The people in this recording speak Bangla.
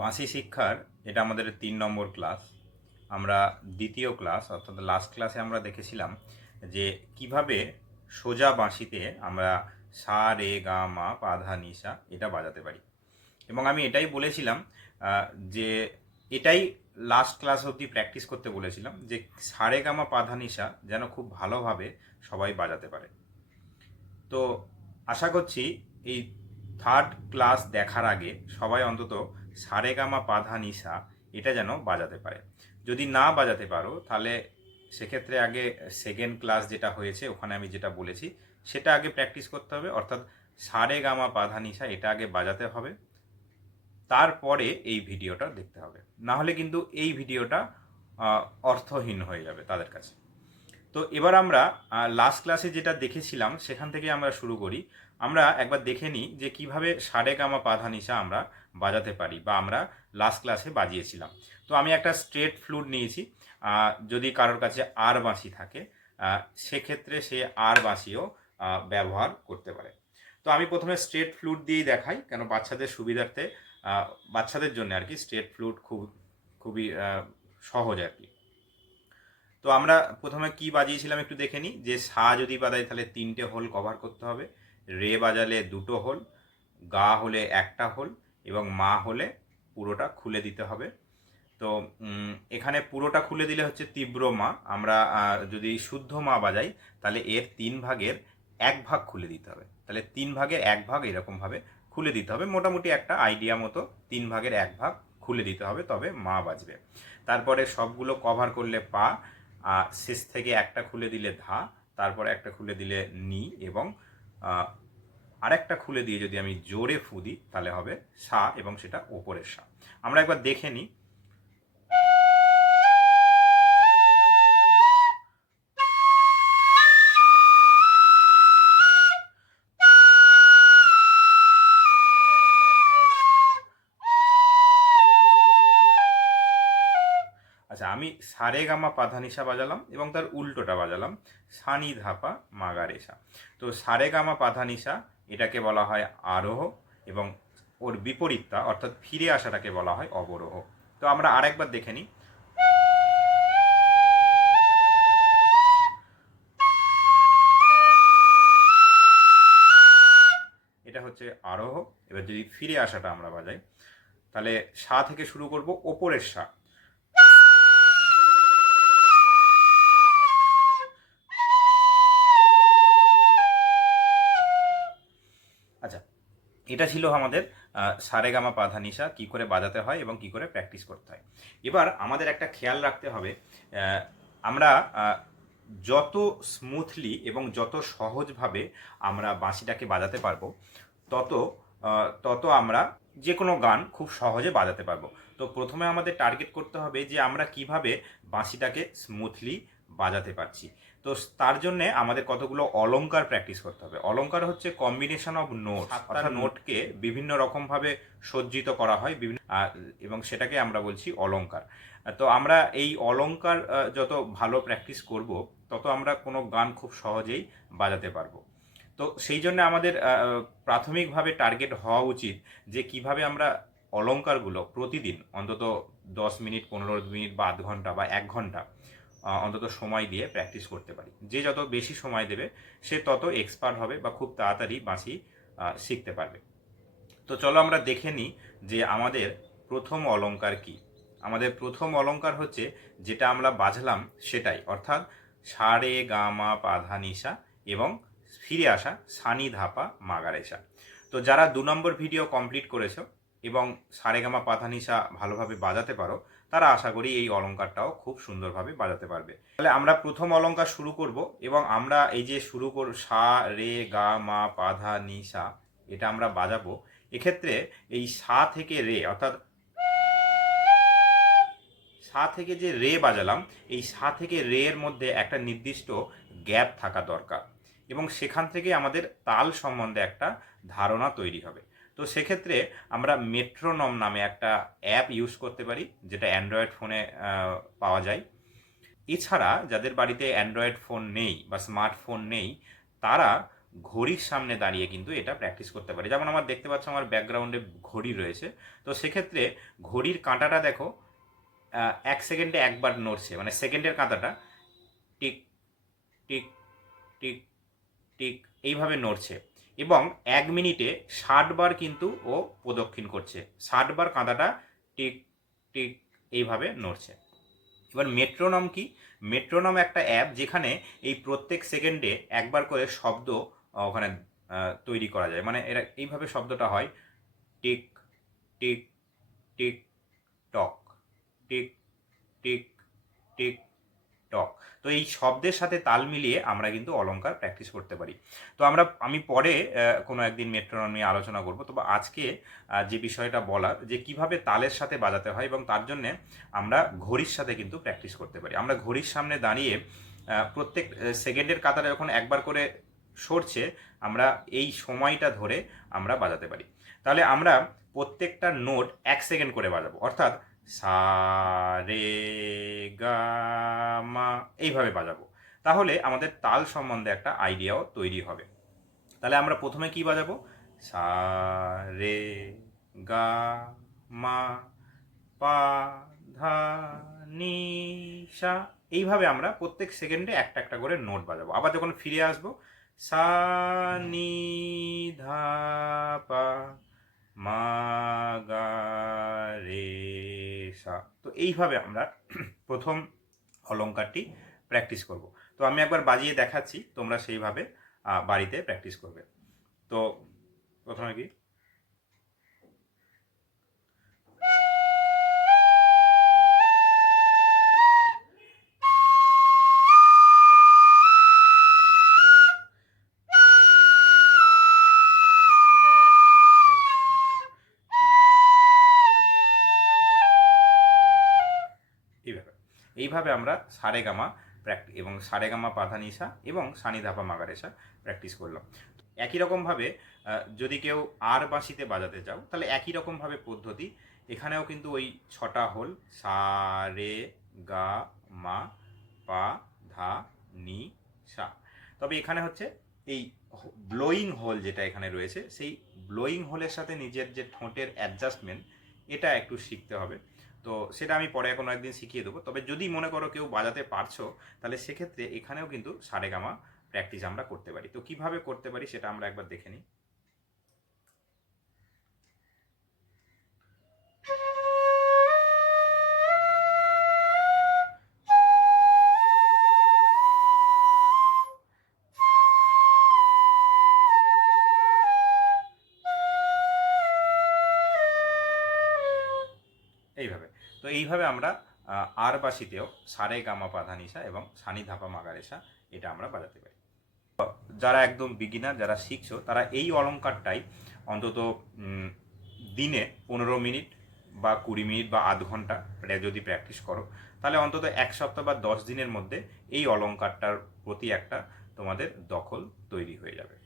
বাঁশি শিক্ষার এটা আমাদের তিন নম্বর ক্লাস। আমরা দ্বিতীয় ক্লাস, অর্থাৎ লাস্ট ক্লাসে আমরা দেখেছিলাম যে কীভাবে সোজা বাঁশিতে আমরা সা, রে, গা, মা পাধা নিশা এটা বাজাতে পারি। এবং আমি এটাই বলেছিলাম যে এটাই লাস্ট ক্লাস অবধি প্র্যাকটিস করতে বলেছিলাম যে সারে গামা পাধা নিশা যেন খুব ভালোভাবে সবাই বাজাতে পারে। তো আশা করছি এই থার্ড ক্লাস দেখার আগে সবাই অন্তত সারে গামা পাধা নিশা, এটা যেন বাজাতে পারে। যদি না বাজাতে পারো, তাহলে সেক্ষেত্রে আগে সেকেন্ড ক্লাস যেটা হয়েছে, ওখানে আমি যেটা বলেছি, সেটা আগে প্র্যাকটিস করতে হবে। অর্থাৎ সারে গামা পাধা নিশা, এটা আগে বাজাতে হবে। তারপরে এই ভিডিওটা দেখতে হবে। না হলে কিন্তু এই ভিডিওটা অর্থহীন হয়ে যাবে তাদের কাছে। তো এবার আমরা লাস্ট ক্লাসে যেটা দেখেছিলাম, সেখান থেকে আমরা শুরু করি। আমরা একবার দেখে নিই যে কীভাবে সারে গামা পাধা নিশা আমরা বাজাতে পারি বা আমরা লাস্ট ক্লাসে বাজিয়েছিলাম। তো আমি একটা স্ট্রেট ফ্লুট নিয়েছি। যদি কারোর কাছে আর বাঁশি থাকে সেক্ষেত্রে সে আর বাঁশিও ব্যবহার করতে পারে। তো আমি প্রথমে স্ট্রেট ফ্লুট দিয়েই দেখাই, কেন বাচ্চাদের সুবিধার্থে বাচ্চাদের জন্য আর কি স্ট্রেট ফ্লুট খুব, খুবই সহজ আর কি। তো আমরা প্রথমে কি বাজিয়েছিলাম একটু দেখে নিই। যে সা যদি বাজাই, তাহলে তিনটে হোল কভার করতে হবে। রে বাজালে দুটো হোল গা হলে একটা হোল এবং মা হলে পুরোটা খুলে দিতে হবে। তো এখানে পুরোটা খুলে দিলে হচ্ছে তীব্র মা। আমরা যদি শুদ্ধ মা বাজাই, তাহলে এর তিন ভাগের এক ভাগ খুলে দিতে হবে। তাহলে তিন ভাগের এক ভাগ এরকমভাবে খুলে দিতে হবে। মোটামুটি একটা আইডিয়া মতো তিন ভাগের এক ভাগ খুলে দিতে হবে, তবে মা বাজবে তারপরে সবগুলো কভার করলে পা শেষ থেকে একটা খুলে দিলে ধা, তারপরে একটা খুলে দিলে নি এবং আরেকটা খুলে দিয়ে যদি আমি জোরে ফু দিই, তাহলে হবে সা এবং সেটা ওপরের সা। আমরা একবার দেখে নিই আমি সারে গামা পাধানিসা বাজালাম এবং তার উল্টোটা বাজালাম, সানি ধাপা মাগারেসা। তো সারে গামা পাধানিসা, এটাকে বলা হয় আরোহ এবং ওর বিপরীতটা, অর্থাৎ ফিরে আসাটাকে বলা হয় অবরোহ। তো আমরা আরেকবার দেখে নিই। এটা হচ্ছে আরোহ। এবার যদি ফিরে আসাটা আমরা বাজাই, তাহলে সা থেকে শুরু করব, ওপরের সা। এটা ছিল আমাদের সারেগামা পাধানিসা কি করে বাজাতে হয় এবং কি করে প্র্যাকটিস করতে হয়। এবার আমাদের একটা খেয়াল রাখতে হবে আমরা যত স্মুথলি এবং যত সহজভাবে আমরা বাঁশিটাকে বাজাতে পারব, তত তত আমরা যে কোনো গান খুব সহজে বাজাতে পারব। তো প্রথমে আমাদের টার্গেট করতে হবে যে আমরা কীভাবে বাঁশিটাকে স্মুথলি বাজাতে পারছি। তো তার জন্য আমাদের কতগুলো অলংকার প্র্যাকটিস করতে হবে। অলংকার হচ্ছে কম্বিনেশন অফ নোট অর্থাৎ নোটকে বিভিন্ন রকমভাবে সজ্জিত করা হয় বিভিন্ন এবং সেটাকে আমরা বলছি অলংকার। তো আমরা এই অলংকার আহ, যত ভালো প্র্যাকটিস করব তত আমরা কোনো গান খুব সহজেই বাজাতে পারব। তো সেই জন্য আমাদের প্রাথমিকভাবে টার্গেট হওয়া উচিত যে কীভাবে আমরা অলংকারগুলো প্রতিদিন অন্তত দশ মিনিট পনেরো মিনিট বা আধ ঘণ্টা বা এক ঘণ্টা অন্তত সময় দিয়ে প্র্যাকটিস করতে পারি। যে যত বেশি সময় দেবে সে তত এক্সপার্ট হবে বা খুব তাড়াতাড়ি আহ, শিখতে পারবে। তো চলো আমরা দেখে নিই যে আমাদের প্রথম অলঙ্কার কি। আমাদের প্রথম অলঙ্কার হচ্ছে যেটা আমরা বাজলাম সেটাই অর্থাৎ সারে গামা পাধা নিশা এবং ফিরে আসা সানি ধাপা মাগারেসা তো যারা দু নম্বর ভিডিও কমপ্লিট করেছ এবং সারেগামা পাথানিসা ভালোভাবে বাজাতে পারো, তারা আশা করি এই অলংকারটাও খুব সুন্দরভাবে বাজাতে পারবে। তাহলে আমরা প্রথম অলংকার শুরু করব এবং আমরা এই যে শুরু কর, সা, রে, গা, মা, পাধা নি সা এটা আমরা বাজাবো। এক্ষেত্রে এই সা থেকে রে, অর্থাৎ সা থেকে যে রে বাজালাম, এই সা থেকে রে এর মধ্যে একটা নির্দিষ্ট গ্যাপ থাকা দরকার এবং সেখান থেকে আমাদের তাল সম্বন্ধে একটা ধারণা তৈরি হবে। তো সেক্ষেত্রে আমরা মেট্রোনম নামে একটা অ্যাপ ইউজ করতে পারি, যেটা অ্যান্ড্রয়েড ফোনে পাওয়া যায়। এছাড়া যাদের বাড়িতে অ্যান্ড্রয়েড ফোন নেই বা স্মার্টফোন নেই, তারা ঘড়ির সামনে দাঁড়িয়ে কিন্তু এটা প্র্যাকটিস করতে পারি। যেমন আমার দেখতে পাচ্ছ আমার ব্যাকগ্রাউন্ডে ঘড়ি রয়েছে। তো সেক্ষেত্রে ঘড়ির কাঁটাটা দেখো এক সেকেন্ডে একবার নড়ছে মানে সেকেন্ডের কাঁটাটা টিক টিক টিক টিক, এইভাবে নড়ছে। এবং এক মিনিটে ষাট বার কিন্তু ও প্রদক্ষিণ করছে। ষাট বার কাঁদাটা টিক টিক এইভাবে নড়ছে। এবার মেট্রোনম কি? মেট্রোনম একটা অ্যাপ যেখানে এই প্রত্যেক সেকেন্ডে একবার করে শব্দ ওখানে তৈরি করা যায়। মানে এরা, এইভাবে শব্দটা হয়। Tick tick tick, tock. Tick tick tick tock. তো এই শব্দের সাথে তাল মিলিয়ে আমরা কিন্তু অলংকার প্র্যাকটিস করতে পারি। তো আমরা, আমি পরে কোনো একদিন মেট্রোনম নিয়ে আলোচনা করব। তবে আজকে যে বিষয়টা বলার, যে কীভাবে তালের সাথে বাজাতে হয় এবং তার জন্যে আমরা ঘড়ির সাথে কিন্তু প্র্যাকটিস করতে পারি। আমরা ঘড়ির সামনে দাঁড়িয়ে প্রত্যেক সেকেন্ডের কাতারে যখন একবার করে সরছে, আমরা এই সময়টা ধরে আমরা বাজাতে পারি। তাহলে আমরা প্রত্যেকটা নোট এক সেকেন্ড করে বাজাবো। অর্থাৎ সা, রে, গা এইভাবে বাজাবো। তাহলে আমাদের তাল সম্বন্ধে একটা আইডিয়াও তৈরি হবে। তাহলে আমরা প্রথমে কি বাজাবো? সা, রে, গা, মা, পা, ধা, নি, সা এইভাবে আমরা প্রত্যেক সেকেন্ডে একটা একটা করে নোট বাজাবো। আবার যখন ফিরে আসব, সা, নি, ধা, পা, মা, গা, রে, সা। তো এইভাবে আমরা প্রথম অলংকারটি প্র্যাকটিস করব। তো আমি একবার বাজিয়ে দেখাচ্ছি, তোমরা সেইভাবে বাড়িতে প্র্যাকটিস করবে। তো প্রথমে কি? এইভাবে আমরা সারেগামা প্র্যাকটি এবং সারেগামা পাধানিসা এবং সানি ধাপা মাগারেসা প্র্যাকটিস করলাম। একই রকমভাবে যদি কেউ আর বাঁশিতে বাজাতে চাও, তাহলে একই রকমভাবে পদ্ধতি। এখানেও কিন্তু ওই ছটা হোল, সা, রে, গা, মা, পা, ধা, নি, সা। তবে এখানে হচ্ছে এই ব্লোয়িং হোল যেটা এখানে রয়েছে, সেই ব্লোয়িং হোলের সাথে নিজের যে ঠোঁটের অ্যাডজাস্টমেন্ট এটা একটু শিখতে হবে। তো সেটা আমি পরে এখন একদিন শিখিয়ে দেবো। তবে যদি মনে করো কেউ বাজাতে পারছ, তাহলে সেক্ষেত্রে এখানেও কিন্তু সারেগামা প্র্যাকটিস আমরা করতে পারি। তো কীভাবে করতে পারি সেটা আমরা একবার দেখে নিই। এইভাবে। তো এইভাবে আমরা আর বাসিতেও সারে গামা পাধানিসা এবং সানি ধাপা মাগারেসা এটা আমরা বাজাতে পারি। যারা একদম বিগিনার যারা শিখছো, তারা এই অলঙ্কারটাই অন্তত দিনে পনেরো মিনিট বা কুড়ি মিনিট বা আধ ঘণ্টা যদি প্র্যাকটিস করো, তাহলে অন্তত এক সপ্তাহ বা দশ দিনের মধ্যে এই অলঙ্কারটার প্রতি একটা তোমাদের দখল তৈরি হয়ে যাবে।